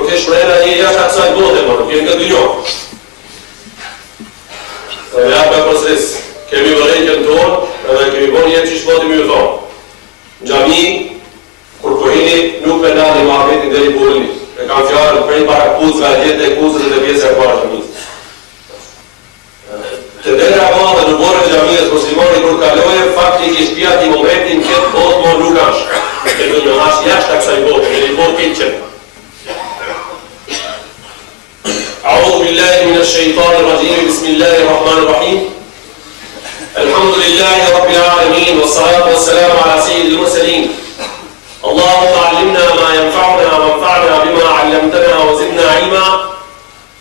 kur ke shprehna je jashtë kësaj bote, por nuk je nga dynjo. Dhe me hapë përsëris, kemi vërejtjen tonë edhe kemi bërë jetë që shpoti më ju thonë. Në xhami, kur pohini, nuk me nani Muhamedit deri burrni. E kam fjalën prej para kuzëve, jetë e kuzëve dhe pjesë e parë të misë. Të dera madhe në borën e xhamisë muslimani kur kaloje, faktikisht pjati momentin këtë botë më nuk është. Këtë në është jashtë kësaj botë, në një botë këtë qëtë. أعوذ بالله من الشيطان الرجيم بسم الله الرحمن الرحيم الحمد لله رب العالمين والصلاة والسلام على سيد المرسلين اللهم علمنا ما ينفعنا وانفعنا بما علمتنا وزدنا علما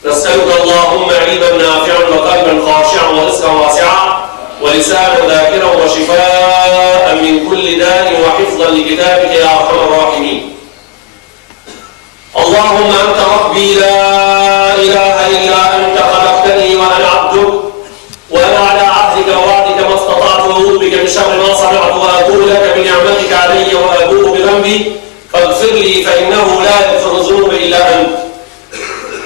نسألك اللهم علما نافعا وقلبا خاشعا ورزقا واسعا ولسانا ذاكرا وشفاء من كل داء وحفظا لكتابك يا أرحم الراحمين اللهم أنت ربي لا إله إلا أنت خلقتني وأنا عبدك وأنا على عهدك ووعدك ما استطعت وأعوذ بك من شر ما صنعت وأتوب لك بنعمتك علي وأبوء بذنبي فاغفر لي فإنه لا يغفر الذنوب إلا أنت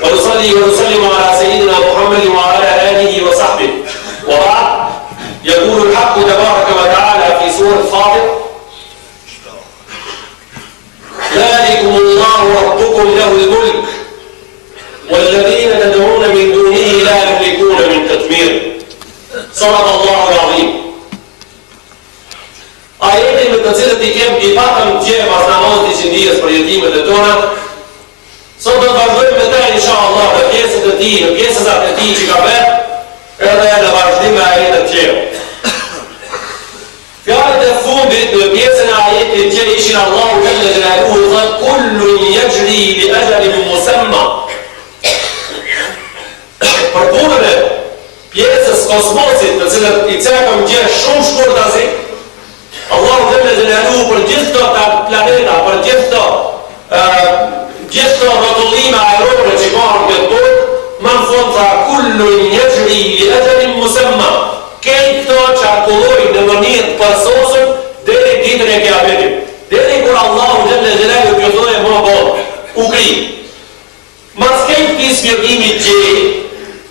ونصلي ونسلم على سيدنا محمد وعلى آله وصحبه وبعد يقول الحق تبارك وتعالى في سورة فاطر ذلكم الله ربكم له الملك والذين تدعون من دونه لا يملكون من تدمير صدق الله العظيم Ajetin me të cilët i kem i patëm tje pas namazit i qindijës për jetimet e tona, sot do të vazhdojmë me te inshallah në pjesët e tij, në pjesët e tij që ka vetë, edhe në vazhdim me ajetet tjera. Fjalët e fundit në pjesën e ajetit që ishin Allahu jalla xhelaluhu thot kullun yajri li ajalin musamma. Për punën e pjesës kosmosit të cilët i cekëm gjë shumë shkurtazi, Allahu jalla xhelaluhu për gjithë këto planeta, për gjithë këto rrotullime ajrore që kanë këtë botë, më thon tha kullun yajri li ajalin musamma. Këtë këto qarkullojnë në mënyrë të përsosur deri ditën e Kiametit. Deri kur Allahu jalla xhelaluhu t'ju thonë më bon, u kri. Mas këtë këtij shpjegimi të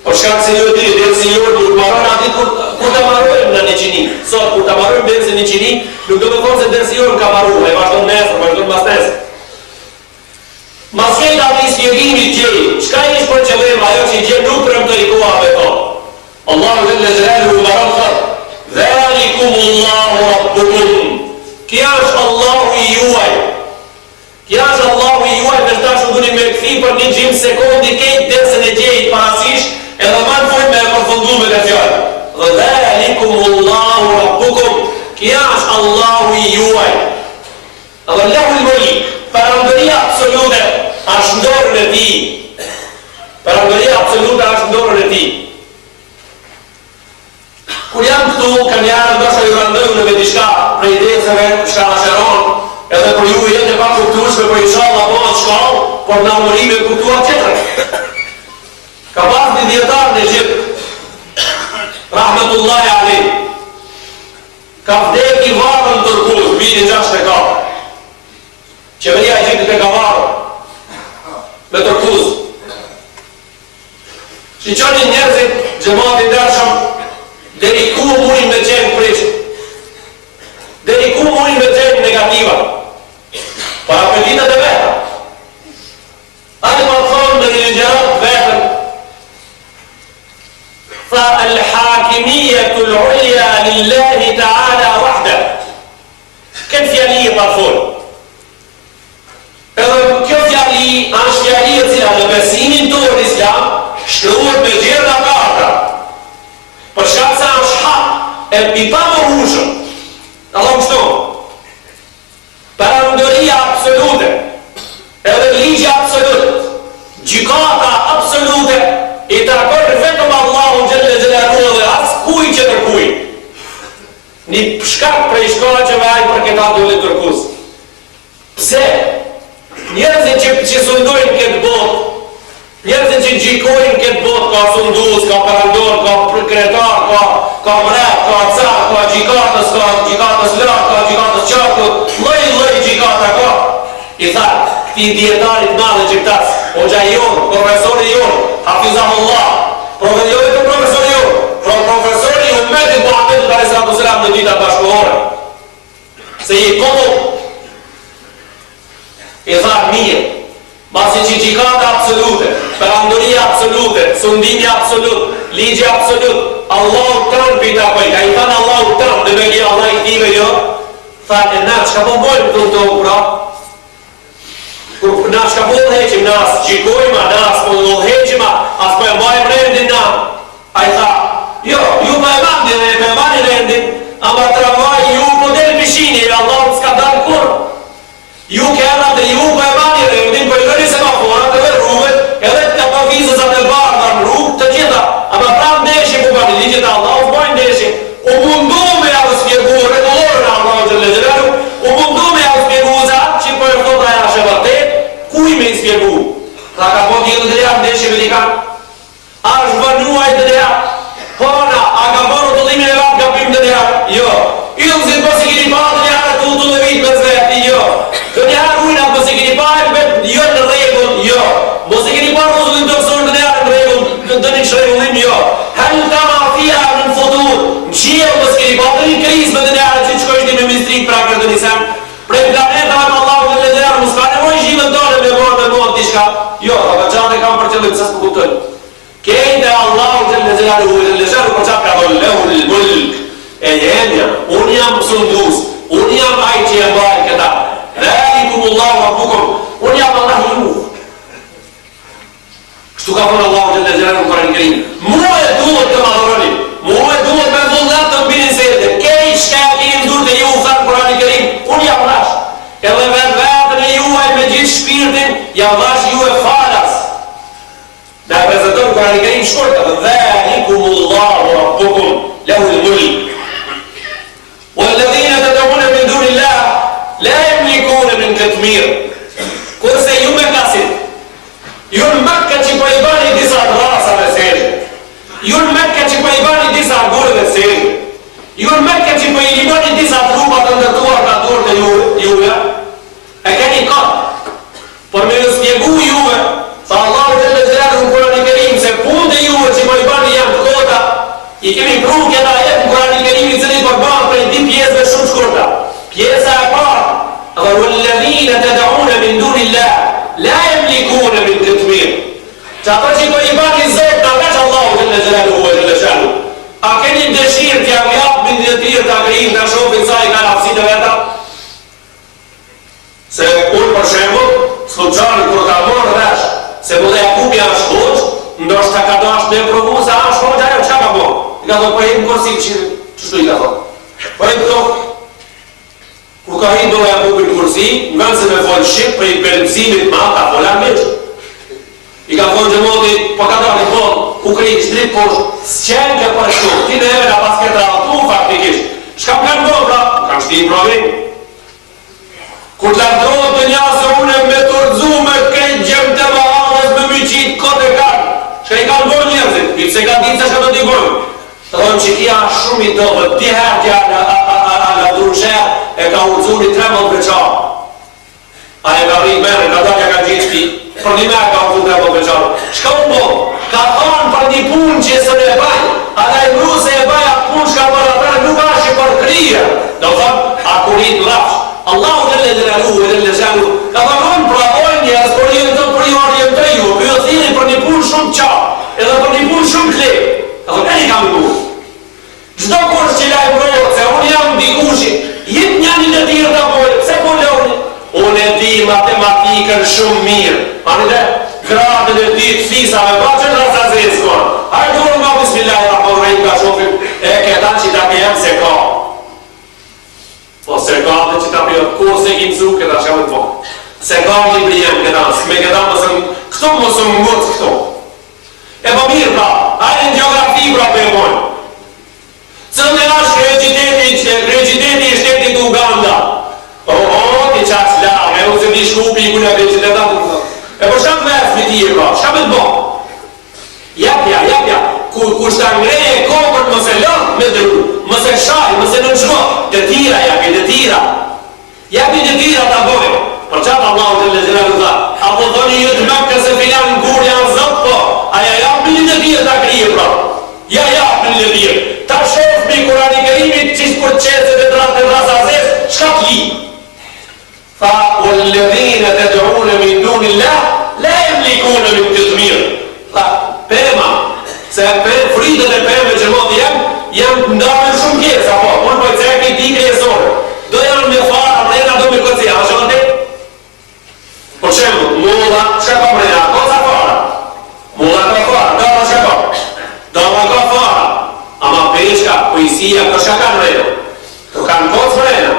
por shkak se ju dini dhe se ju nuk marrën aty kur ta marrojmë në 100. Sot kur ta marrojmë dersën në 100, nuk do të thonë se dersi jon ka marruar, e vazhdon nesër, vazhdon pas nesër. Mas këtë aty shpjegimi të çka është për qëllim ajo që gjë nuk premtoi koha me to. Allahu jalla xhelaluhu barakah Dhalikumullahu rabbukum. Kja është Allahu i juaj. Kja është Allahu i juaj, për ta shumë duni me këthi për një gjimë sekundi kejtë desën e gjejt parasish, edhe ma në fojnë me e përfundu me të fjallë. Dhalikumullahu rabbukum. Kja është Allahu i juaj. Edhe lehu i mëri, parandëria absolute është ndorën e ti. Parandëria absolute është ndorën e ti. Kur jam këtu, kam jarë ndoshta ju rëndëju në diçka prej ideseve, shka në shëron, edhe për ju jetë e pa kuptueshme, për inshallah bëhet shkallë, por në amërime kuptuar tjetër. Ka pas një dietar në Egjipt, rahmetullahi alejh, ka vdek i varën në Turkuz, vitin 64. Qeveria e Egjiptit e ka varë me Turkuz. Shiqonin njerëzit, xhamati ndershëm, deri ku mujnë me qenë prishë, deri ku mujnë me qenë negativa, për apetitet e veta. Ati më thonë në religjarat vetën, tha al-hakimiyetu l-ulja lillahi ta'ala wahda. Këtë fjali e pa thonë. Edhe kjo fjali është fjali e cila në besimin të në islam shkruhet me gjitha karta. Për shkak se është hak e pipa më hushëm. Allah kështu. Perandëria absolute, edhe ligji absolut, gjykata absolute, i takon vetëm Allahu xhalla xhelaluhu dhe as kuj që tërkuj. Një shkak prej shkaqeve ai për këta dole tërkus. Pse? Njerëzit që sundojnë këtë botë, njerëzit që gjikojnë këtë botë, ka sundus, ka parandor, ka kretar, ka mret, ka car, ka gjikatës lartë, ka gjikatës qartë, lloj gjikata ka. I tha, këti dietarit madhe që këtas, hoxha jon, profesori jon, hafizahullah, profesori jon, profesori i ummetit Muhamedit alayhi salam në ditët bashkëkohore. Se i komo i tha mirë, masi që gjikata absolute, perandoria absolute, sundimi absolut, ligje absolut, Allahu tërën pita pëj, ka i thanë Allahu tërën, dhe me gjë Allah i këtive jo, thane, na, qka po bojmë të të pra? Na, qka po dheqim, na, gjikojma, na, s'po dheqima, as po e bajmë rendin na. A i tha, jo, ju me e mani rendin, ama travaj, ju po del pishini, Allahu s'ka dalë kur. Ju kena dhe ju po e mani rendin, po i vëri semaforat, edhe rrugët, edhe të pavizës atë bardha në rrugë, të gjitha. Ama pra ndeshi po bani, ligjet Allah, u bojnë ndeshi. U mundu me javë spjegu, regulorën Allah të legjeru, u mundu me javë spjegu za, që po e vëllë aja shë vërtet, ku i me i spjegu? Tha ka po t'jilë dhe ja ndeshi me dika. A është vënuaj dhe ja, hona, a ka bërë të dhimin e vatë ka pim dhe ja, jo. Ilë si po si kini pa të njërë të të dhe vitë me zveti, jo. Të njërë ujna po si kini pa e jo në regull, jo. Po si kini pa rëzullin të mësur të njërë në regull, të një shregullim, jo. Hëllë ta mafia në futur, në qia po si kini pa të një kriz me të njërë që qëkojshti me mistrik prakër të njësem. Prej planetave më Allah të lederë, më s'ka nevoj zhjimën tone me mërë t'i shka. Jo, ka qatë e kam për qëllim, sa s'po kuptojnë. Kejtë e Allahu të lederë u e lederë për qatë ka do lehu l-mulk. E jemja, unë jam sundus, unë jam aj që jam bajnë këta. Dhalikumullahu rabbukum, unë jam Allah ju. Kështu ka thonë Allahu të lederë në Kur'an Kerim. Mu e duhet të madhëroni, mu e duhet me vullat të mbinin sejtë. Kejtë shka e kini ndur të ju u thënë Kur'an Kerim, unë jam lash. Edhe vetën e juaj me gjithë shpirtin, jam lash ju e falas. Dhe e prezenton Kur'an Kerim shkurt, dhalikumullahu rabbukum, lehu l-mulk. والذين تدعون من دون الله لا يملكون من قطمير. Kurse ju me klasit, ju në Mekka që po i bani disa rasa me sejë, ju në Mekka që po i bani disa gurë me sejë, ju në Mekka që po i bani disa trupat të ndërtuar ka dorë të juve, e keni katë. Por me ju spjegu juve, sa Allah të lezherë në Kur'an Kerim, se punë të juve që po i bani janë të kota, i kemi pru këta jetë në Kur'an Kerim i cili përbanë për di pjesëve shumë shkurta. Pjesa e parë, dhe walladhina tad'una min dunillah la yamlikuna min qitmir. Që ato që po i bani Zot në veç Allahu jalla jalaluhu wa jalla shanu. A keni dëshirë t'ja vjapë min dhe tjirë t'a grijnë në shofin sa i ka nafësit e veta? Se unë për shembull, sluqani kur ka morë vesh, se më dhe Jakubi është hoqë, ndoshta ka dashur me provu se është hoqë ajo çka ka bërë. I ka thonë, po e më kërësi qështu i ka thonë. Po e këto, kur ka hinë do e Jakubi në kërësi, në vend se me folë shqip, për i përëmzimit ma, ka folë armeqë. I ka thonë gjëmoti, po ka dali thonë, ku këri shtrit, po s'qenë ke për shtu, ti në eve nga pas këtë ratu, faktikisht. Shka më kanë bërë, pra? Kanë shti i provin. Kur të ardrohet të njësë une me të rëdzu, me kejtë gjemë të vahanës, me my qitë kote kanë. Shka i kanë bërë njerëzit, i pse ka ditë se shka të t'i bërë. Të thonë që kia shumë i dobe, diher tja në drusher, e ka urzuri 13 veçarë. A e ka rritë mërë, ka dalja ka gjithë për një mërë ka urzuri 13 veçarë. Shka unë bërë? Ka thonë për një punë që së në e bajë, a da i mru se e bajë atë punë shka për atërë, nuk ashtë për krije. Do thonë, a kurit lafsh. Allahu jalla jalaluhu wa jalla shanu. Ka thonë pra njerëz por për ju orientoj ju, ju thini për një punë shumë qartë, edhe për një punë shumë kletë. Ka thonë e kam punë. Çdo kush që lajmërohet se unë jam dikushi, jep një të tjerë ta bëjë, pse po lëni? Unë e di matematikën shumë mirë. Ani dhe gradën e di të fisave, pa që në rasazrin s'kon. Hajde duhet nga bismillahirrahmanirrahim ka shofim, e këta që ta pjem se ka. Po se ka dhe që ta pjem, kur se ki mësu këta që më të po. Se ka një brijem këta, me këta mësëm, këto mësëm ngëtë këto. E po mirë pra, hajde në geografi pra për e mojnë. Cëllë në është regjiteti i shtetit Uganda. Ti qasë la, me u se di shkupi i kuna regjitetat të thëmë. E po shamë vërës me ti e ka, shamë të bo. Japja, kur shta ngreje kokër mëse lënë me dërru, mëse shaj, mëse në qëmë, të tira, japi të tira të bojë. Për qatë Allah të lezira në tha, apo dhoni jëtë Mekke se Tha, "Walladhina tad'una min dunillah la yamlikuna min qitmir." Tha, pema, se fritët e pemëve që mos jam ndarë shumë pjesë, apo unë po cek i dikë e zorë. Do janë me fara, mrena do me koci, a është vërtet? Por çemu, mulla, çka ka mrena, koca fara. Mulla ka fara, dalla çka ka. Dalla ka fara. Ama peshka, poesia, ko çka ka mrena? To kanë koc mrena.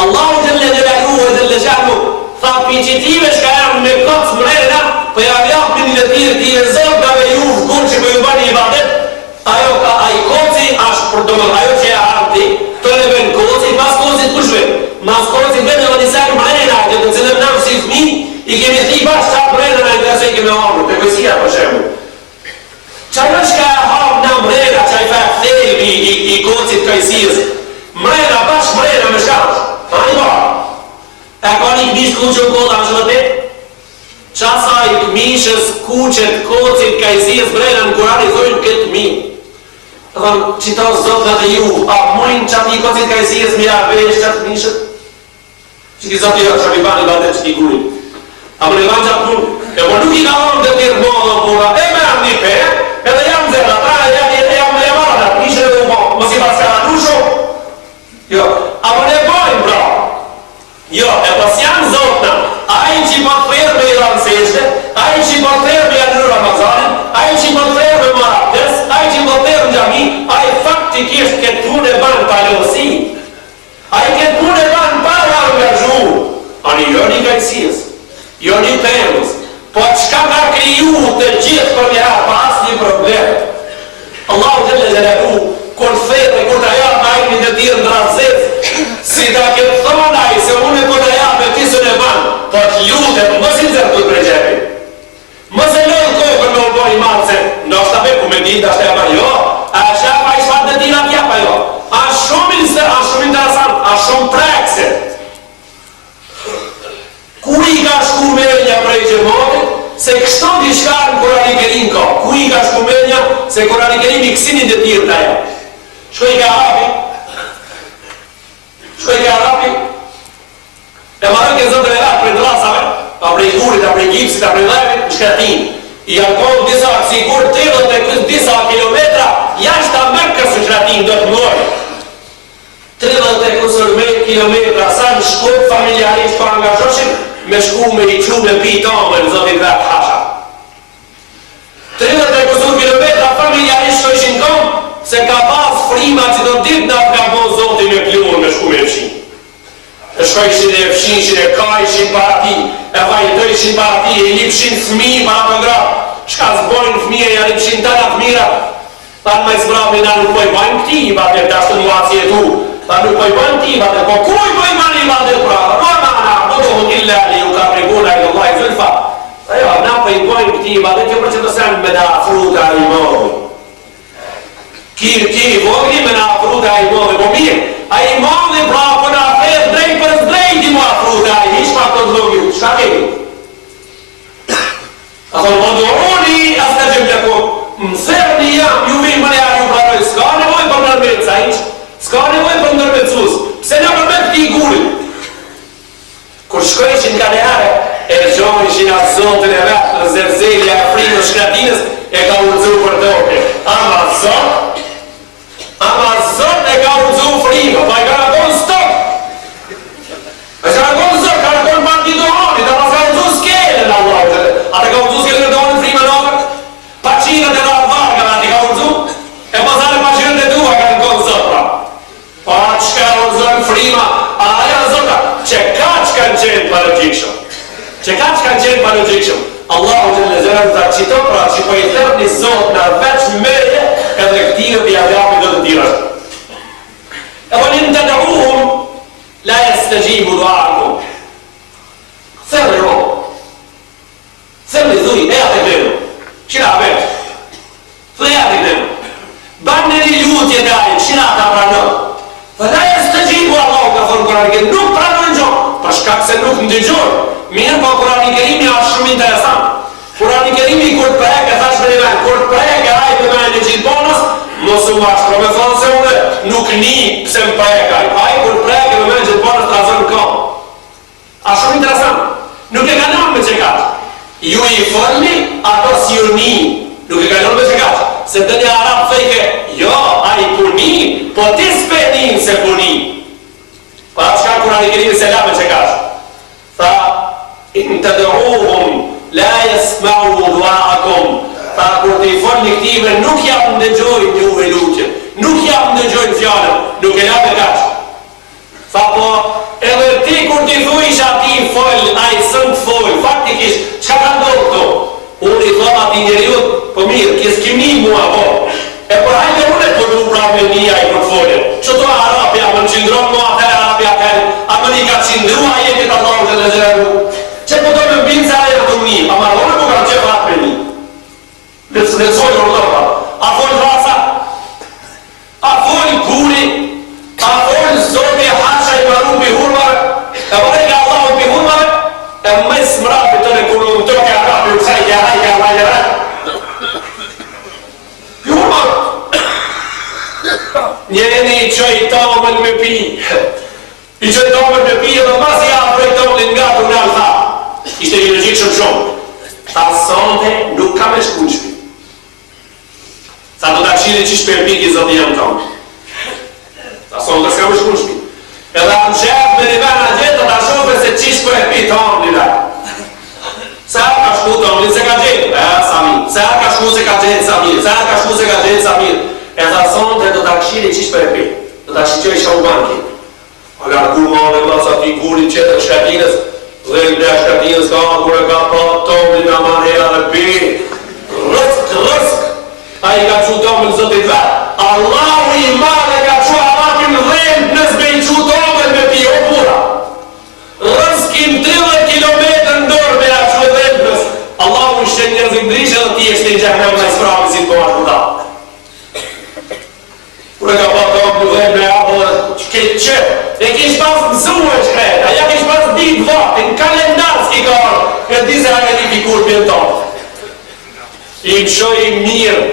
Allahu jalla jalaluhu wa jalla sha'nu tha piqitive shka janë me koc mrena, po ja japin në tirë ti e zotave ju kur që po ju bani ibadet. Ai koci është për domosdoshmë ajo që e harti, to e vën koci, pas kocit kush vjen? Mas kocit vjen edhe disa mrena, që të cilën na si fëmijë i kemi thënë bash sa mrena na interesoj kemi marrë, te poesia për shembull. Çfarë është ka hap na mrena, çaj fa thelbi i kocit kajsirës. Mrena bash mrena me shkash. Ani ba. E ka një këmish kuqë kota në shëllëtet? Qasa i këmishës kuqët kocit kajsirës mrena në Kurani thujnë këtë mi. Thëmë, qita zotë dhe ju, a mujnë qatë i kocit kajsirës mi a vesh qatë këmishët? Që ki zotë i rëtë, që mi bani batet që ki gurin. A më në banë qatë punë, e më nuk i ka onë dhe tërë modë pura, e me am një pe, edhe jam zera, ta jam marada, ishë edhe u mo, më si pas ka anusho. Jo, a më ne bojnë, bra. Jo, e pas janë zotëna, ai që më të ferë me i ranseshte, ai që më të ferë me janë në Ramazanin, ai që më të ferë me marabdes, ai që më të ferë në gjami, ai faktikisht këtë punë e banë palosi. Ai këtë punë e banë para angazhu. Ani jo një kajsijës, jo një pëmës, po qka ka kriju të gjithë për një harë, pa asë një problem. Allahu jalla jalaluhu kur thete, kur të japë a i një të tirë në razet, si ta këtë thonaj, se unë e kur të japë e tisën e banë, po të lutem, mos i zërë të pregjepi. Mos e lojnë kokën me u bojnë marë, se në është të be, ku me ditë ashtë e ba jo, a shapa i shfatë dhe tira tjapa jo, a shumë interesant, a shumë prekse. Ku i ka shku menja prej gjemotit, se kështu di shkarë në Kurani Kerim ka, ku i ka shku menja, se Kurani Kerim i kësinin dhe tirë të aja. Shkoj ka Arapi, e marrën ke zëndër e ratë prej drasave, a prej gurit, a prej gipsit, a prej levit, në shkatin. I jarkohën disa sigur 30 disa kilometra, jashtë a Mekkës në shkatin, do të mërë. 30 kilometra, sa në shkop familjarisht për angazhoshin, me shku me i qu me pi tamë në zotin vetë hasha. 30 kilometra familjarisht që ishin kom, se ka pas frima që do ditë në ka bon zotin me pluhën me shku me fshin. E shkojshin e fshinshin e kajshin para ti, e vajtojshin para ti, e lipshin fmi para të grabë. Shka zbojnë fmije, ja lipshin të në të mira. Ta në me zbrabë në nuk poj bajnë këti, i bate të ashtë në vaci e tu. Ta nuk poj bajnë ti, i bate, po kuj poj mani i bate pra? Ramana, budohën illa li u ka preguna i Allah i zulfa. Ta jo, na poj bajnë këti, i bate, kjo për që të sen me da fruta i modhë. Ki vogli me na fruta i modhë, po mirë. A i modhë pra për na fred drejt për zdrejt i ma fruta i hish pa të dhëgju. Shka kemi? A thonë, më doroni, as të gjemë të kohë. Më sërni jam, ju vinë më nja ju pranoj, s'ka nevoj për nërmet, sa ish? S'ka nevoj për nërmet sus. Pse në përmet këti i gurin? Kur shkojshin ka nehare, e gjojshin atë zotën e vetë, në zerzeli a frimë në shkratinës, e ka urëzu për toke. Ama zot e ka urëzu frimë, pa i ka rakon stok. E ka rakon zot, ka rakon bandidohoni, ta pas ka urëzu skele në Allah. A te ka urëzu skele në dohoni frimë në okër? Pacinët e ratë varga në ati ka urëzu? E pasare pacinët e dua ka rakon zot, pra. Pa që ka urëzu në frima, a aja zota, që ka që kanë qenë për logikshëm. Allahu të në zërën të qito, pra që po i thërë një zot në veç meje, edhe këtirë të javjapi do të tira. E po një të dëruhum, la jesë të gjibu duarkum. Thërë ro. Thërë dhuj, e atë e gëmë. Qira veç. Thë e atë e gëmë. Banë në një ljutje të ajë, qira ta pranë. Dhe la jesë të gjibu Allahu ka thënë Kurani Kerim, nuk pranë në gjohë, për shkak se nuk në dëgjojë. Mirë, po Kurani Kerimi është shumë interesant. Kurani Kerimi kur të preke, thash me një vend, kur të preke ajë të vend e gjithë bonës, mos u mashtro me thonë se une nuk ni pse më preke ajë. Ajë kur të preke me vend gjithë bonës të razën në kam. A shumë ju I folni, ato si urni. Nuk e kalon me që kaqë. Se të një Arab thejke, jo, a I puni, po ti s'penin se puni. Pa qka Kurani Kerimi selame që kaqë. Tha, in të dëruhum, la jesma'u dua'akum. Tha, kur të I folni këtime, nuk jam ndëgjojnë juve lutje. Nuk jam ndëgjojnë fjallën, nuk e la me kaqë. Tha, po, edhe ti kur ti thuish ati fol, a I sën të fol, faktikisht, qka ka ndodhë këto? Unë I thot ati njeriut, po mirë, kjes kimi mua, po. E për hajde unë e të du prapë me mija I për të folje. Qëto Arabia, më në qindron mua të Arabia kërë, a më një ka qindru a jetit Allahu të lezheru. Që po do me mbinë se a e të një, a marrone po kam qef atë me një. Dhe të sojnë ordopa. A folë rasa, a folë kuri, a folë zote hasha I maru për hurmare, e vare ka Allahu për hurmare, e me smrapi të në kuru në tëke Arabi, u sajke hajke a majere. Për hurmare. Njeni I qoj tamën me pi. I qoj tamën me pi edhe mas I aprej tamën nga të nga tha. Ishte I rëgjit shumë. Ta sonte nuk ka me shku në shpi. Sa do ta qire qish për piki zoti jam tonë. Ta sonte s'ka me shku në shpi. Edhe am shef me një vena gjithë të ta shofe se qish për pi tonë një la. Sa ka shku tonë se ka gjithë? Samir. Sa ka shku se ka gjithë Samir. Sa ka shku se ka gjithë Samir. E ta sonte do ta këshire qish për pi. Do ta shqyqoj shahu banki. A largu mane mas ati guri qëtër shkatinës. Dhe në shkatinës ka kur e ka pa tonë në manera dhe pi. Rësk. A I ka që tomën zotit vetë. Allahu I madhe ka që Arabin dhem në zbej që tomën me pi o pura. Rëskin 30 kilometrë ndorë me a që dhem nës. Allahu I shenë njërzik ndrishë dhe ti eshte I gjahnem në isprami si të po ashtu da. Kur e ka pa tomën dhem me a dhe që ketë që. E kish pas mësue që kretë. A ja kish pas ditë vakë. Në kalendar s'ki ka orë. E di se a e di fikur për tonë. I qoj mirë.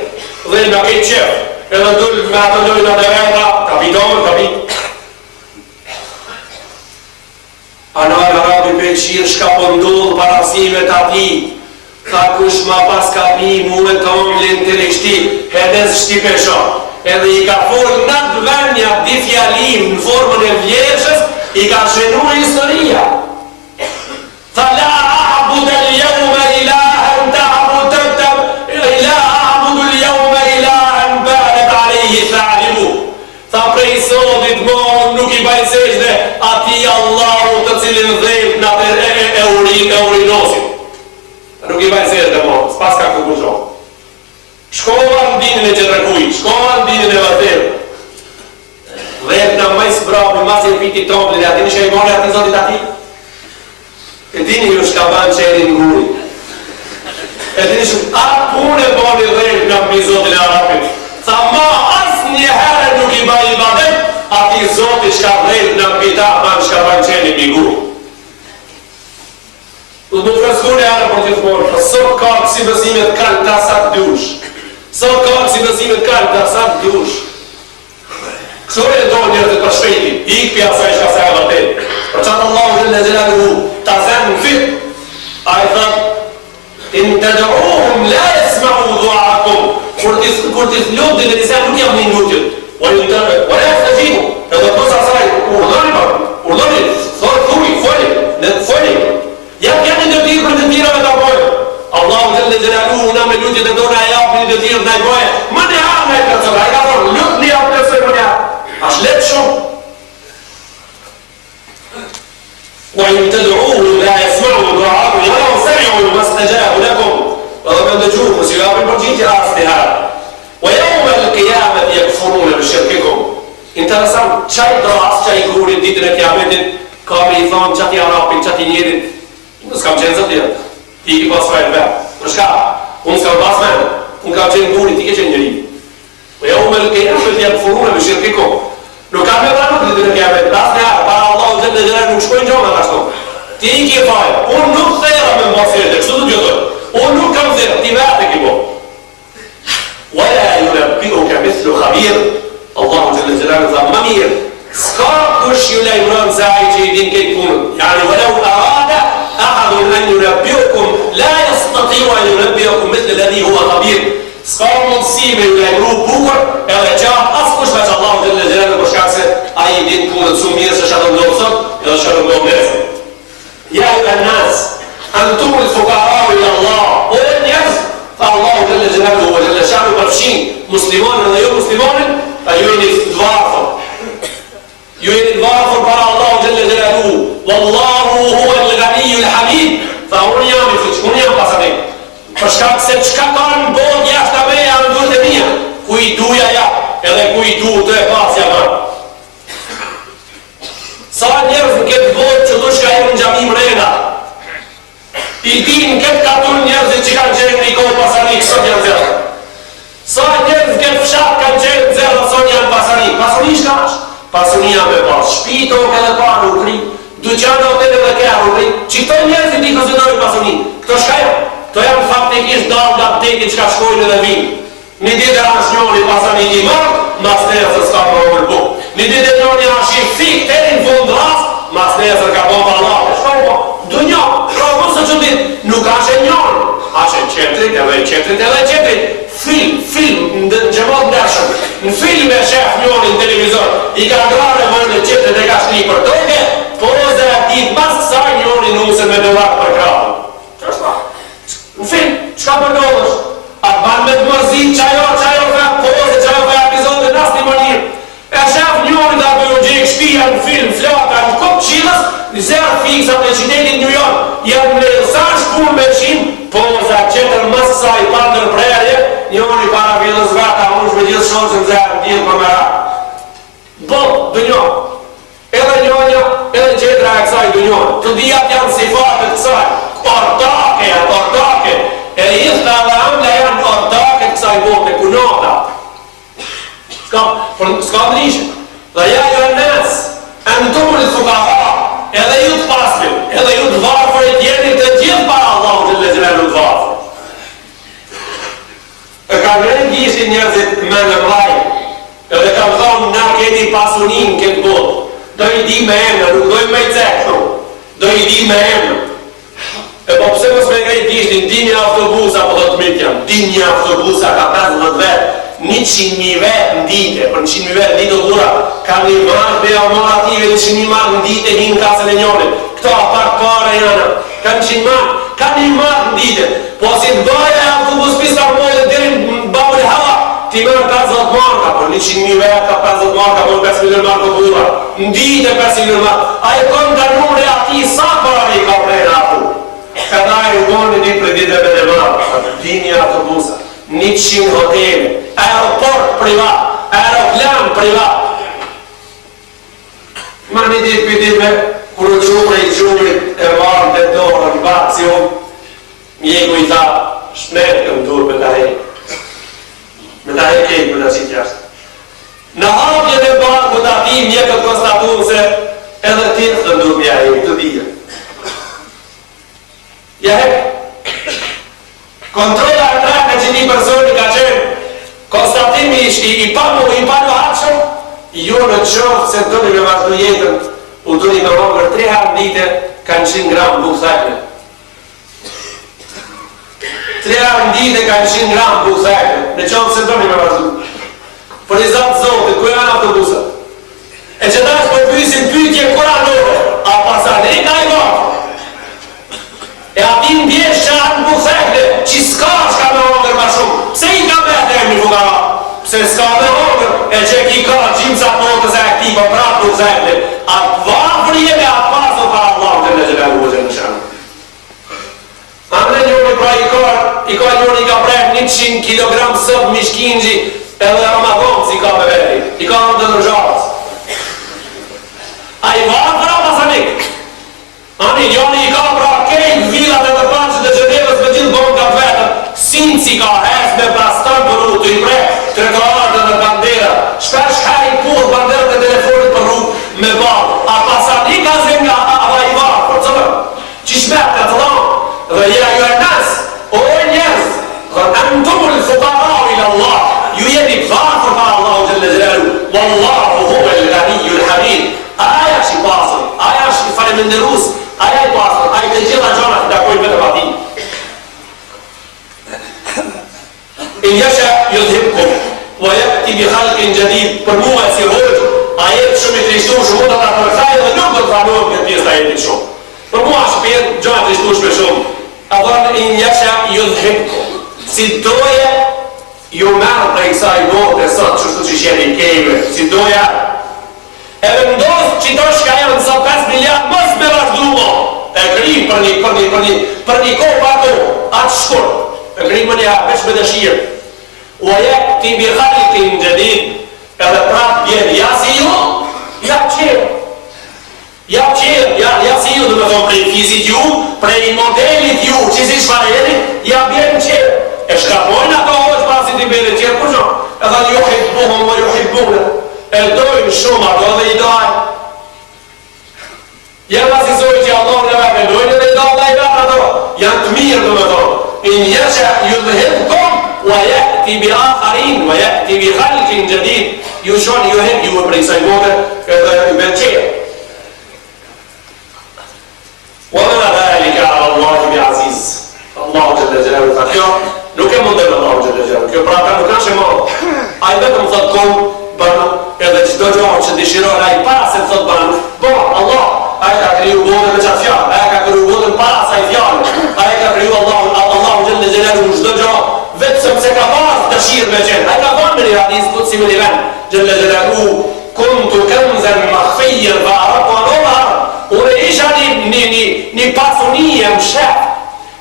Dhe nga kejtë qef, edhe dullë me atë dojnë atë venda, kapitonë. Anaj Arabi për qirë shka po ndollë parasimet ati, tha kush ma pas ka pi muë të omlin të rishti, hedez shti pesha. Edhe I ka folë në të venja di fjalim në formën e vjeshës, I ka shenu historia. Tha la abu dhe ljaume ilahen ta abu të Tha prej sotit mon nuk I bajsesh dhe ati Allahu të cilin dhejt në atë e urinosit. Nuk I bajsesh dhe mon, s'pas ka ku kushon. Shkova në dinin e qëtërkuj, shkova në dinin e vërtel. Dhejt në majsë brabi, mas e piti tomlin, ati në shkajmoni ati zotit ati. E dini ju shka ban qerin në guri. E dini shumë, atë punë e boni dhejt në mbi zotin e Arabit. Tha ma asë një herë nuk I baj I badet, ati zoti shka dhejt në pita man shka ban qeni miguri. Du të freskune arë për gjithmonë, për sot ka kësi bëzimet kanë të asak dush. Sot ka kësi bëzimet kanë të asak dush. Kësore e do njërë të përshpejti, I këpja asaj shka se e vërtet. Për qatë Allahu dhe gjelalu hu, ta zemë në fit, a I thëtë, in të dëruhum la jesma'u dua'akum. Kur ti lutë dhe nisa nuk jam një lutjët. O la të gjimu. Edhe të nësa saj, urdoni, thorë thuj, foli. Jam një dëtirë për të tira me të bojë. Allahu gjellë gjelalu na me lutjët e dona e japë një dëtirë në bojë. Më në hamë në e përcëra, I ka thonë, lutë një japë të sëj më një. Ashtë letë shumë. وإن تدعوه لا يسمعوا دعاءكم ولو سمعوا ما استجابوا لكم ومن دجوه سياب البرجيت أصلها ويوم القيامة يكفرون بشرككم انت رسام شاي دراس شاي كوري ديدنا كيامتين كامي ثام جاتي عرابين جاتي نيرين نسكام جنزة ديا تيجي باسمان بها رشكا ونسكام باسمان ونكام جن كوري تيجي جنجري ويوم القيامة يكفرون بشرككم لو كان يرانو ديدنا كيامتين أصلها بارا الله جل جلاله نشكوين جوما كاشتو تيجي فاي ونوك ثيرا من باسيرتك شو تجدر ونوك كم ثيرا تبعتك يبو ولا ينبئك مثل خبير الله جل جلاله ضمير سكاكوش يلا يمران زاعي جيدين كيكون يعني ولو أراد أحد أن ينبئكم لا يستطيع bihi hua khabir. S'ka mundësi me ju lajmëru bukur edhe gjatë askush veç Allahu xhalla xhelalu për shkak se ai din punët shumë mirë se çfarë ndodh sot edhe çfarë ndodh nesër. Ja ayyuhan nas antum al-fuqara ila Allah. O njerëz, fa Allahu xhalla xhelalu wa jalla sha'nu përfshin muslimanin dhe jo muslimanin, ta ju jeni të varfër. Ju jeni të varfër para Allahu xhalla xhelalu. Wallahu huwa al-ghani al-hamid. Fa unë jam pasanik. Për shkak se çka kanë botë jashtë me janë durët e mia. Ku i duja ja, edhe ku i du të e pasja ma. Sa njerëz në këtë botë që dush ka jenë në gjami mrena. I din këtë katun njerëzit që kanë qenë një kohë pasanik, sot janë zërë. Sa njerëz në këtë fshat kanë qenë zërë, sot janë pasanik. Pasuni shka është? Pasunia me pas. Shpito edhe pa nukri, dyqanë hotel edhe kja nukri. Qito njerëzit i konsiderojnë pasunin. Këto shka janë? Këto janë faktikisht dalë nga ptetit që ka shkojnë edhe vinë. Një ditë e anë shnjoni pasanit i marë, mas nesër s'ka për omër bukë. Një ditë e njoni anë shikë fikë, të në fund rast, mas nesër ka bomba Allah. Shka u po? Dënjo, pra mund së që ditë, nuk ashe njoni. Ashe qetrit, edhe qetrit. Film, në gjemot nërshëm. Në film e shef njoni në televizor, i ka grare vërë në qetrit e ka shni për doke, poze e ditë mas kësaj njoni nusën me dëllat për krahën. Që është ta? Në film, qka përdodhësh? Atë banë me të mërzit, qajo fe pose, qajo fe epizode në asë një mënirë. E shef njëri da për u gjekë shpia në film, flata, në kopë qilës, në zërë fiksat në qitetit New York, janë me sa shpun me qimë, poza qëtër mësë sa i pandër prerje, njëri para vjellës vata, unë shme gjithë shonë që në zërë, në gjithë për mëra. Bo, dënjo, edhe njënja, edhe qëtëra e kësaj dënjo, të dijat janë sifatët kësaj, ortake, e gjithë dhe amle janë ortake kësaj bote, kunata. S'ka ndrishë. Dhe ja ju e nësë, entumën të fukara, edhe ju të paslim, edhe ju të varfër e tjeni të gjithë para Allahu që legjëlelu të varfër. E ka nërën gjishtin njerëzit me në mlaj, edhe kam thonë na keni pasunin këtë botë, do i di me emnë, nuk dojmë me i cekë, do i di me emnë. E po pëse mos me krejt gjishtin, di një autobusa, po do të mitë jam, di një autobusa ka 50 vetë, 100.000 vetë në dite, për 100.000 vetë në dite o dura, ka një marrë me amorative 100.000 marrë në dite një në kasën e njënit. Këto apart pare janë, ka 100 marrë, ka një marrë në dite. Po si të baja e autobus pista për mojë dhe dirin në babër e hava, ti mërë 50 marka, për 100.000 vetë ka 50 marka, për 5 milion marka o dura. Në dite 5 milion marka. A e konë ka numre ati sa para i ka prejnë atu. Këta e u goni një për ditëve dhe marrë, dini autobusa. 100 hotele, aeroport privat, aeroplan privat. Ma një ditë për ditëve, kërë qumre i qumrit e varë dhe dorë në bakë si unë, mjeku i tha, shmetë këmë durë me ta hejë. Me ta hejë kejtë me ta qitë jashtë. Në hapjën e bakë të ati, mjekët konstatunë se edhe ti të ndurë mja hejë, të dhije. Ja hejë. Kontrola e trajnë që një personi ka qenë konstatimi i panu hapshëm, jo në qoftë se të doni me vazhdu jetën, u doni me vongër 3 herë dite, kanë 100 gram bukë thajnë. 3 herë dite kanë 100 gram bukë thajnë, në qoftë se të doni me vazhdu. Për i zatë zotit, ku janë autobusët? E që ta është për pysin pytje kuranore, a pasanik a i vongë? E atin bjesh që atë në bukëthekne, që s'ka shka me hongër ma shumë. Pse i ka bete e një fukara? Pse s'ka me hongër, e që ki ka gjimësa potës e akti, për prapë bukëthekne. Atë vafër jeme atë pasë pa Allah të në gjëve uvëzhe në shanë. Amre njëri pra i ka njëri ka prejt 100 kg sëp mishkinji, edhe Ramagon si ka me veti. I ka në të nërgjarës. A i vafër a pasanik? Ani njëri i ka pra kejnë vilat e të panqët e Gjenevës me gjithë bonkat vetëm, sinë si ka hes me bastan për rrugë, të i pre, tretuarët dhe bandera, shpesh hajnë puhë banderët e telefonit për rrugë me barë. A pasanik a zem nga ava i varë, për cëmë, që shmerë të të lanë, dhe ja ju e nësë, o e njësë, dhe në tumë në fukarau ila Allah, ju jeni varë për Allah u gjëllë gjëllu, wallahu huve l-ghani l-hamid, aja që i pasën, aja që i falemenderus, aja i pasën, aja të gjitha gjonat të dakojnë vetë pati. in yasha yudhibkum wa ya'ti bi khalqin jadid. Për mua si hoxh, ajet shumë i trishtuar shumë do ta përkthej dhe nuk do të pranohet këtë pjesë të ajetit shumë. Për mua shpirë gjë të trishtuar shumë. Adhan in yasha yudhibkum. Si doja ju merë për i kësaj bote sot, qështu që shjeni kejve, si doja e vendosë që to shka janë nësa 5 miliard, mos me vazhdu mo, e krim për një kohë pato, atë shkur, e krim më një veç me dëshirë, u ajek ti bi khalikin gjedid, edhe prap bjen, ja si ju, ja si ju, dhe me thonë prej fizit ju, prej modelit ju, që si shfareli, ja bjen qërë, e shkapojnë ato hoqë pasit i bere qërë, për shumë, e thënë jo hibbuhëm, jo hibbuhëm, e dojnë shumë ato dhe i dojnë. Janë asisoj që Allah në vepe, dojnë dhe i dojnë dhe i vepe ato, janë të mirë dhe me thonë. In jeshe ju dhe hibbuhëm, wa jekti bi akharin, wa jekti bi khalkin gjedid, ju shonë ju hibë, ju e prej saj bote, edhe ju ben qërë. Wa ma dhalika ala Allahi bi aziz. Allahu Gjelle Gjelalu të kjo, nuk e mundem Allahu Gjelle Gjelalu, kjo prata nuk është e morë. A i vetëm thot kom, bërnu, edhe qdo gjohë që dëshiroj, a i para se thot bërnu, bo, Allah, a i ka kriju bodën me qatë fjallë, a i ka kriju bodën para sa i fjallë, a i ka kriju Allahu Gjelle Gjelalu në qdo gjohë, vetëm se ka parë dëshirë me qenë, a i ka thonë me një hadis, këtë si me një ven, Gjelle Gjelalu, kuntu këmzen makhfijën, va aratu anohar, unë isha një pasunije më shef.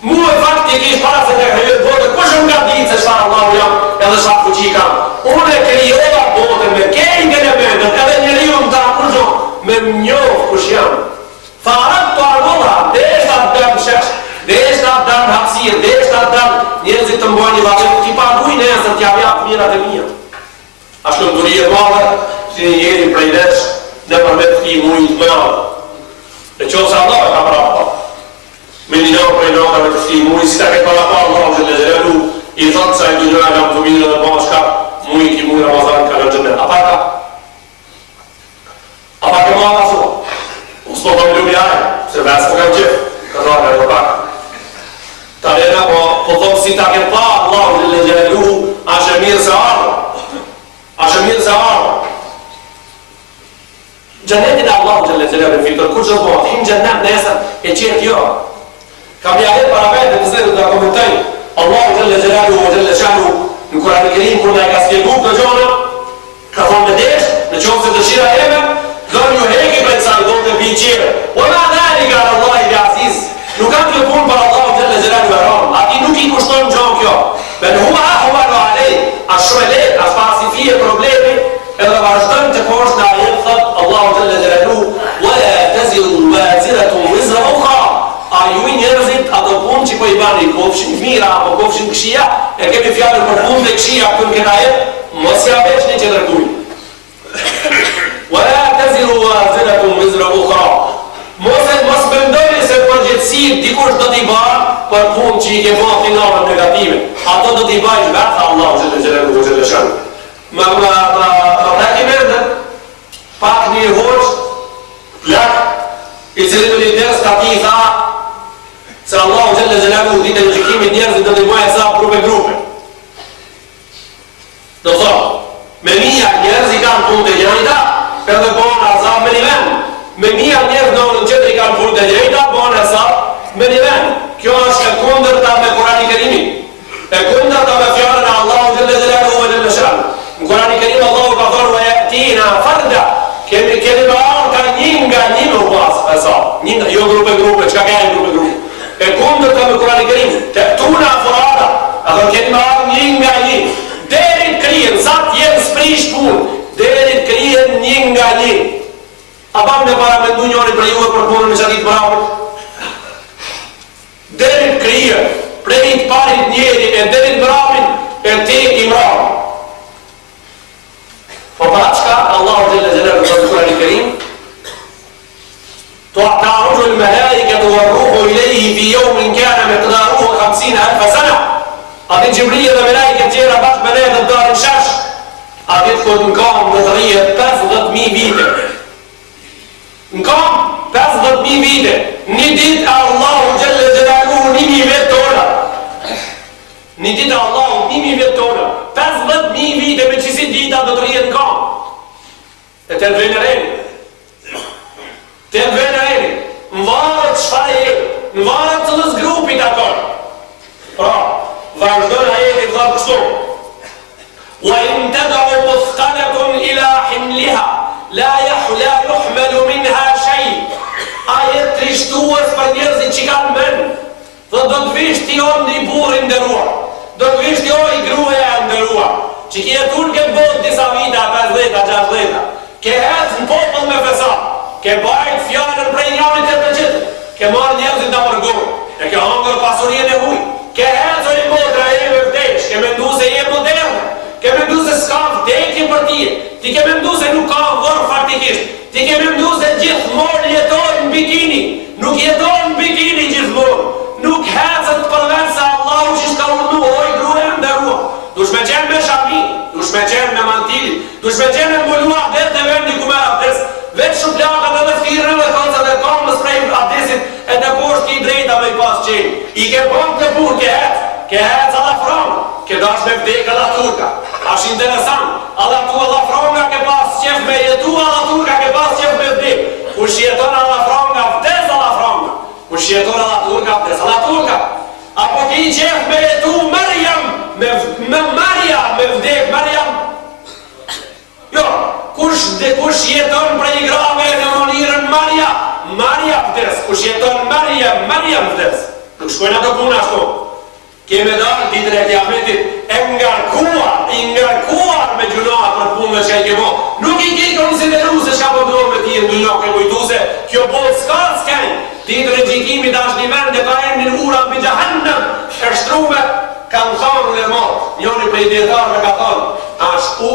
Mu e faktikisht para se të kryet botën, kush më ka ditë se shfarë Allahu jam edhe shfarë fuqi kam. Unë e kryova botën me kejnë elementet, edhe njeri unë ta kushon, me njohë kush jam. Farat të armoha, dhe eshtë atë dërë shesh, dhe eshtë atë dërë hapsir, dhe eshtë atë dërë njerëzit të mbojnë i vaqet, ti paguj nesër t'ja vjapë mirat e mija. Ashtu në durijet madhe, si një njeri prej desh, në përmet këti mujnë të mëra. E qovë se Allah e ka prapë. Me një nërë prej nërëve të këti mujë, si ta këtë para pa Allah Gjelle Gjelalu, i thotë sa i du njëra kam të mirë dhe bashka, mujë ki mujë Ramazan ka në gjëndet. A pa ka ma ka thua? Usë po për lubi ajë, se vesë po kam gjithë, ka thua ka e të paka. Ta rena po thotë si ta këtë pa Allah Gjelle Gjelalu, ashe mirë se ardhë. Ashe mirë se ardhë. Gjennetin e Allah Gjelle Gjelalu filtër, kur që të bëhat, himë gjennet nesër e qetë jo. Kam një ajet para vete të zërë të komentaj Allahu Gjelle Gjelalu o Gjelle Shanu në Kur'an e Kerim kur në e ka spjegu këtë gjona ka thonë me desh në qonë se dëshira jeme dhënë ju heki për të sa i dhënë të pi qire o na dheri ka Allah i aziz nuk kam të punë për Allahu Gjelle Gjelalu e ramë ati nuk i kushtojnë gjonë kjo ben hua ahvaru alej a shumë e letë a spasifie problemi edhe vazhdojnë të poshtë në ajet thët Allahu Gjelle Gjelalu wa la taziru waziratun wizra ukhra a ju i njerëzit ato punë që po i bani kofshin mira apo kofshin këshia e kemi fjallën për punë dhe këshia kënë këna jetë mos ja veç një që dërguj wa la taziru waziratun wizra ukhra mos bëndoni se përgjithësit dikush do t'i banë për punë që i ke bërë finalën negative ato do t'i bajnë vetha Allah Gjelle Gjelalu o Gjelle Shanu më reki mendën pak një hoqë plak i cili të një dërës ka ti i tha se Allahu Gjelle Gjelalu ditë në gjikimit njerëzit dhe të bëjë sa grupe. Do thonë, me mija njerëz i kanë punë të njëjta, edhe bënë azab me një vend. Me mija njerëz në qëtër i kanë punë të njëjta, bënë azab me një vend. Kjo është e kundërta me Kur'an i Kerimin. E kundërta me fjalën e Allahu Gjelle Gjelalu o Gjelle Shanu. Në Kur'an i Kerim Allahu ka thonë wa ya'tina farda. Kemi me arë ka një nga një në pas, jo grupe, qka ka e grupe. E kundër të me Kur'an i Kerim, të tuna furada, ato kemi me arë një nga një, derit kryen, sa t'jenë sprish pun, derit kryen një nga një. A bam me para me ndu njëri për juve për punën me qatit bravo? Derit kryen, prejt parit njeri, e derit bravin, e te i bravo. Po para qka, Allahu Gjelle Gjelalu në Kur'an i Kerim, تعرج الملائكة والروح إليه في يوم كان مقداره 50,000 سنة. أدين جبريل الملائكة تيرا باش بنات الدار الشاش. أدين خد نقام نظرية 50,000 فيدة. نقام 50,000 فيدة. نديد الله جل جلاله $900. نديد الله $900. të vënë reni. Të vënë reni. Në varet çfarë je, në varet të lës grupi takon. Pra, vazhdon ajeti thotë kështu. Wa in tad'u muthqalatun ila himliha la yuhmalu minha shay. Ajet trishtues për njerëzit që kanë mend. Do të vish ti on një burrin nderuar. Do të vish ti o i gruaja e nderuar. Që ki jetun ke botë disa vita, 50-60. Ke ecë në popull me fesat. Ke bajt fjallën prej njërit e të qëtë. Ke marrë njerëzit në mërgurë. E ke hangër pasurien e huj. Ke ecë një motra e me vdesh. Ke mendu se je moderne. Ke mendu se s'ka vdekje për ti. Ti ke mendu se nuk ka vërë faktikisht. Ti ke mendu se gjithmonë jetojnë në bikini. Nuk jetojnë në bikini gjithmonë. Nuk hecët përveç se Allahu që shka urnu oj gruhe ndërrua. Dush me qenë me shami, dush me qenë me mantilin, dush me qenë me mbullu abdes dhe vendi ku me abdes, veç shuplakat edhe firën dhe koncat e kamës prej abdesit e të poshtë ki drejta me i pas qenë. I ke bon të pur, ke hec alla franga, ke dash me vdek alla turka. Ash interesant, alla franga ke pas qef me jetu, alla turka ke pas qef me vdek. Kush jeton alla franga, vdes alla franga. Kush jeton alla turka, vdes alla turka. Apo ki qef me jetu Maryam, me Maria, me vdek Maryam. Jo, kush jeton prej grave në mënirën Maria vdes. Kush jeton Maryam vdes. Nuk shkojnë ato puna ashtu. Keme dalë ditën e kiametit e ngarkuar me gjunat për punëve që e ke bo. Nuk i ke konsideru se shka përdojnë me ti e ndunjo ke kujtu se kjo botë s'kajnë. Ditën e gjikimit ashtë një vend e ka emnin ura për Jahannam e shtrume kanë thonë në mot. Njoni për i djetarëve ka thonë ashtë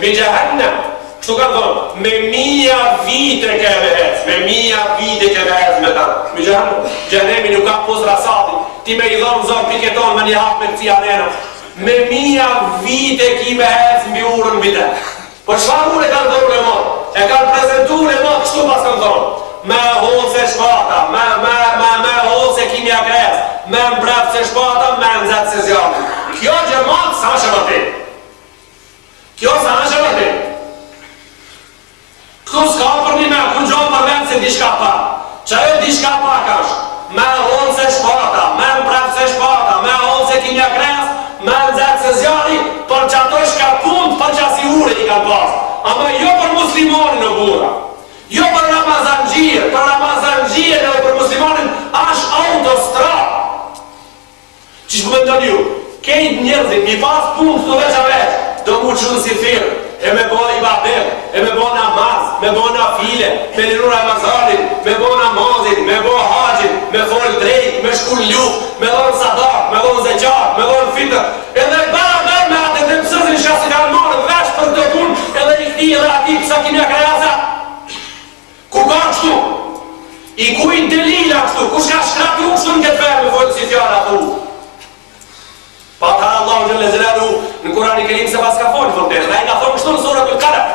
për Jahannam. Kështu ka thonë, me 1000 vite ke me hec, me 1000 vite ke me hec me ta. Me Jahannami nuk ka pos rasatin, ti me i dhonë zonë piketon me një hap me këci anena. Me 1000 vite ki me hec mbi urën vite. Por çfarë ure kanë thonë në mot? E kanë prezentu në mot kështu pas kanë thonë. Me holë se shpata, me holë se kimja kres, me mbret se shpata, me nëzet se zjarë. Kjo gjëmat sa shëmëti. Kjo sa shëmëti. Këtu s'ka për një me kur gjohë për vend se diçka pa. Që ajo diçka pak është. Me holë se shpata, me mbret se shpata, me holë se kimja kres, me nëzet se zjarë, për që ato shka punë për që si ure i kanë pasë. Ama jo për muslimoni në bura. Jo për Ramazangjie, edhe për muslimonin është autostrad. Që shku me ndonë ju, kejt njerëzit, mi pas punë këtu veç a veç, do mu qënë si firë, e me bo i babel, e me bo namaz, me bo nafile, me liru Ramazanit, me bo namazit, me bo haqit, me folë drejt, me shkull luft, me dhonë sadak, me dhonë zeqat, me dhonë fitër, edhe bërë me atë dhe mësëzin shasë kanë morë veç për të punë, edhe i këti edhe ati pësa kimja krejasa. Ku ka kështu? I ku i delila kështu? Kush ka shkratu kështu në këtë verë me folë si fjara thu? Pa ta Allahu Gjelle Zelalu në Kurani Kerim se pas ka folë vërtet. Dhe i ka thonë kështu në surët të Kalaf.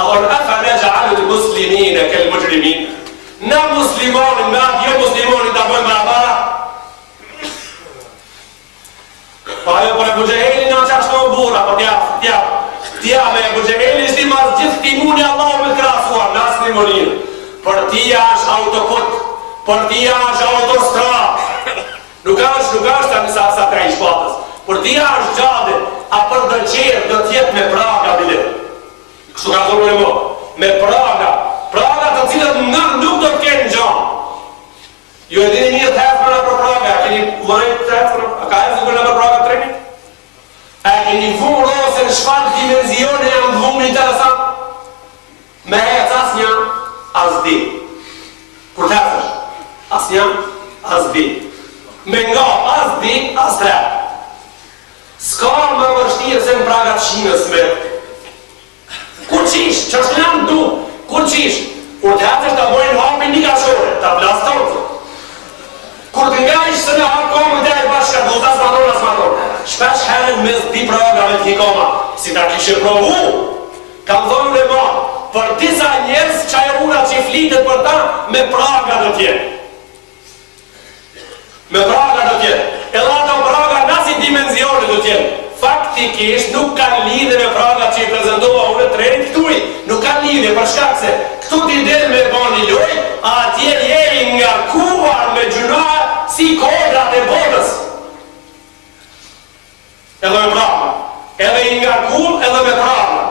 Allah në afa me gjaalu të muslimin e kelë mëgjrimin. Na muslimonin me atë jo muslimonin të bëjmë barabara. Pa jo për e Bugjeheli në qashtu në bura, po tja me e Bugjeheli ishti mas gjithë timuni Allahu me të krasuar, në asë timoninë. Për tia është autoput, për tia është autostrad. Nuk është të nësa sa kaj shpatës. Për tia është gjade, a për dëqerë do tjetë me praga bile. Kështu ka thonë e mo, me praga të cilët nuk do të kenë gjanë. Ju e dini një të hefërna për praga, a keni vërejt të hefërna, a ka hefërna për praga të treni? A keni vumë rose në shfar dimenzione e në vumë interesant? Me hec asnja, as di. Kur të hefësh? Asnja, as di. Me nga, as di, as tre. Ska më vështirë se në pragat shimës me. Kur qish, që është në du, kur qish, kur të hefësh të bojnë hapin një kashore, të blastonë. Kur të nga ishë se në hapë komën dhe e bashka, du të asmaton. Shpesh herën me di pragave të një koma, si ta kishe provu. Kam thonë dhe ma, për disa njerës qaj ura që i flitet për ta, me praga do tjenë. Me praga do tjenë. Edhe ato praga nasi dimenzione do tjenë. Faktikisht nuk kanë lidhe me praga që i prezentoha unë të rejtë këtuj. Nuk kanë lidhje për shkak se këtu ti del me bani loj, atje jeri ngarkuar me gjuna si kodrat e botës. Edhe me prahma. Edhe i ngarkuar edhe me prahma.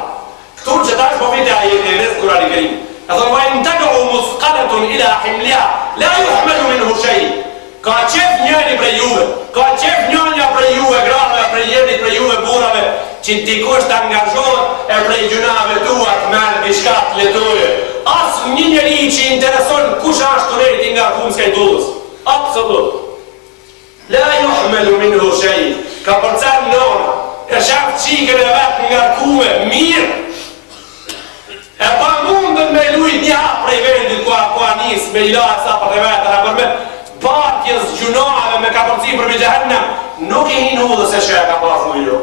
Këtu që tash po vite ajeti e nesë Kurani Kerim. Edhe ma in tad'u musqalatun ila himliha la yuhmalu minhu shay. Ka qef njëri prej juve, ka qef njënja prej juve grave, prej jeni prej juve burave, që dikush të angazhohet e prej gjunave tua të merë diçka të letoje. As një njeri që intereson kush ashtë të rejt i ngarkum s'ka i dullës. Absolut. La yuhmalu minhu shay. Ka përcen nëna, e shaf qikën e vetë ngarkume, mirë. E pa mundën me lujt një hap prej vendit ku anis, me ila e sa për e vetër, e për me bakjes gjunave me kapërci për me gjahennem, nuk i hinë hudhë se shë e ka pas më jo.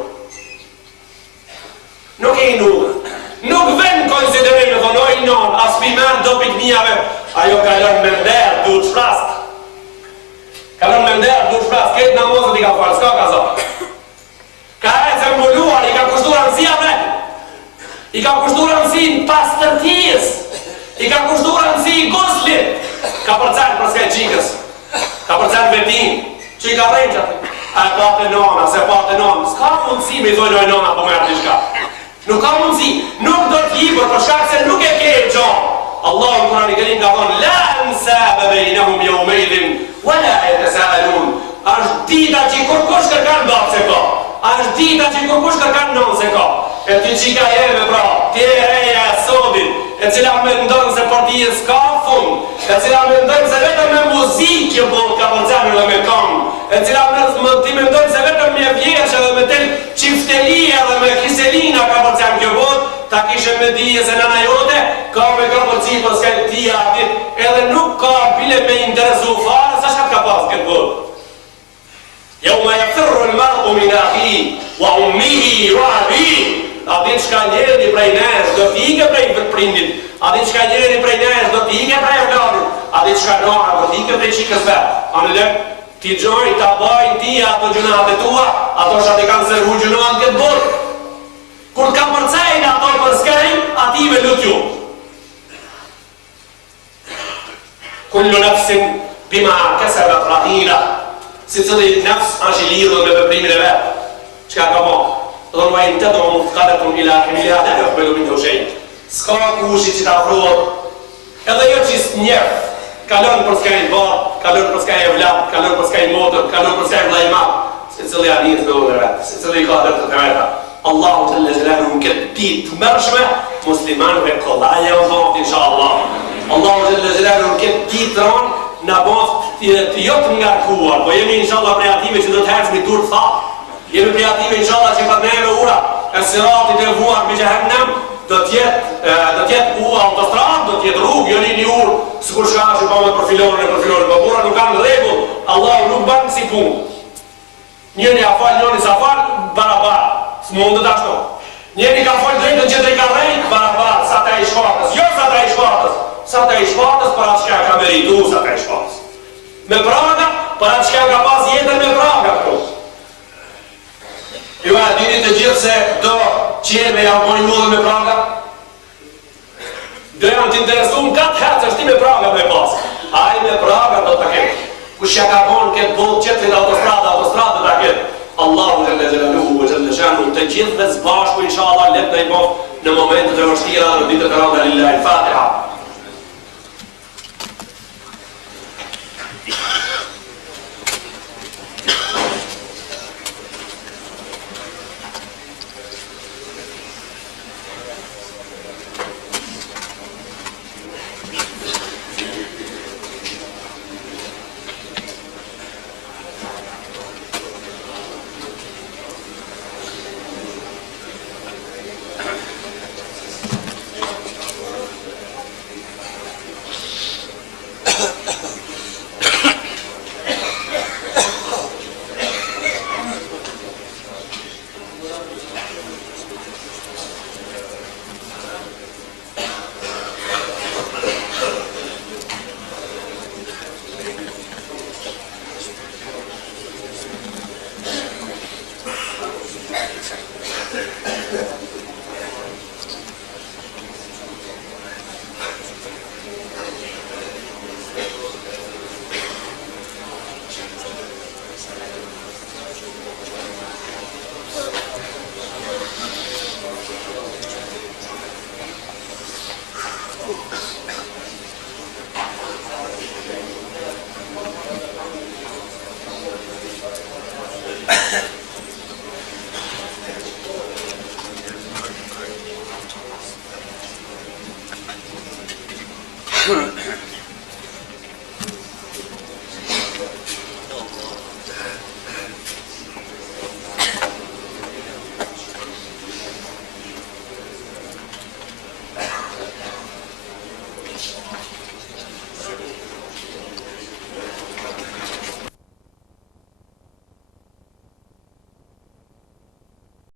Nuk i hinë hudhë. Nuk ven konsiderim me thonë, oj non, as pimen do piknijave, ajo kalon me nderë, du të shprast. Kalon me nderë, du të shprast, ketë namazët i ka falë, s'ka ka zonë. Ka e të mbuluar, i ka kushtuar nësia vetë. I ka kushtuar nësin pas tërtijës. I ka kushtuar nësi guslit. Ka përcen për s'ka qikës. Ka përcen vetin. Që i ka rejnë qatë. A e pate nona, se pate nona. S'ka mundësi me i dojnë nona po mërë t'i shka. Nuk ka mundësi. Nuk do t'jibër për shkak se nuk e ke e gjohë. Allah në Kurani Kerim ka thonë la nësabe bejnahum jomejdim wala e të saalun. Ashtë dita që i kërkush kërkan bakë se ka. Ashtë dita që i kërkush kërkan non se ka. E ti qika jeme pra, ti e reja e sodin, e cila me ndonë se partije s'ka fund, e cila me ndonë se vetëm me muzikë bot ka përcenu dhe me kam, e cila ti me ndonë se vetëm me vjeshe dhe me tel qiftelia dhe me kiselina ka përcenu kjo bot, ta kishe me dije se nana jote, ka me ka përci për s'ka tia atit, edhe nuk ka bile me interesu fare, sa shkat ka pas këtë bot. Yawma yafirru al-mar'u min akhihi wa ummihi wa abihi. A din çka njeri prej nesh do t'ike prej prindit. A din çka njeri prej nesh do t'ike prej vladit. A din çka nona do t'ike prej çikës vet. A në lek ti gjoj ta bajnë ti ato gjunat e tua, ato shati kanë servu gjunat këtë botë. Kur ka përcejnë ato për skejnë, ative lut ju. Kullu nafsin bima kasabat rahina. Si cili nefs është i lidhur me veprimin e vetë. Çka ka bërë? Do të thonë të do mufqalatun ila himliha la yuhmalu minhu shay. S'ka kushi që ta afrohet. Edhe jo që njeh, kalon për skajin bar, kalon për skajin vlat, kalon për skajin motor, kalon për skajin vllajma. Si cili janë lidhur me vetë vetë, si cili ka dërtë të vetë. Allahu jalla jalaluhu këtë ditë të mërshme, muslimanëve kollaja u thonë inshallah. Allahu jalla jalaluhu këtë ditë tonë na bof të jotë ngarkuar, po jemi inshallah prej ative që do të hershmi dur të tha. Jemi prej ative inshallah që për neve ura e siratit e vuar me gjahennem, do tjetë u autostrad, do tjetë rrugë, jo një urë, sikur shka që pa me përfilorin, po bura nuk kanë rregull, Allah nuk banë si punë. Njëri a falë, njëri sa falë, barabar, së mundët ashtu. Njëri ka falë drejtën që të i ka rejtë, barabar, sa ta i shfatës, jo sa ta i shfatës. Sa ta i shpatës për atë shka ka meritu sa ta i shpatës. Me praga, për atë shka ka pas jetën me praga këtu. Ju e dini të gjithë se do qene janë bojnë mudhe me praga? Do janë të interesu në katë herë që është ti me praga me pas. Aj me praga do të ketë. Kush ja ka bojnë këtë botë qëtërit autostradë do të ketë. Allahu jalla jalaluhu wa jalla shanuhu të gjithë dhe zbashku inshallah let në i bof në momentet e vështira në ditë të randa lillahi Fatiha. Allah.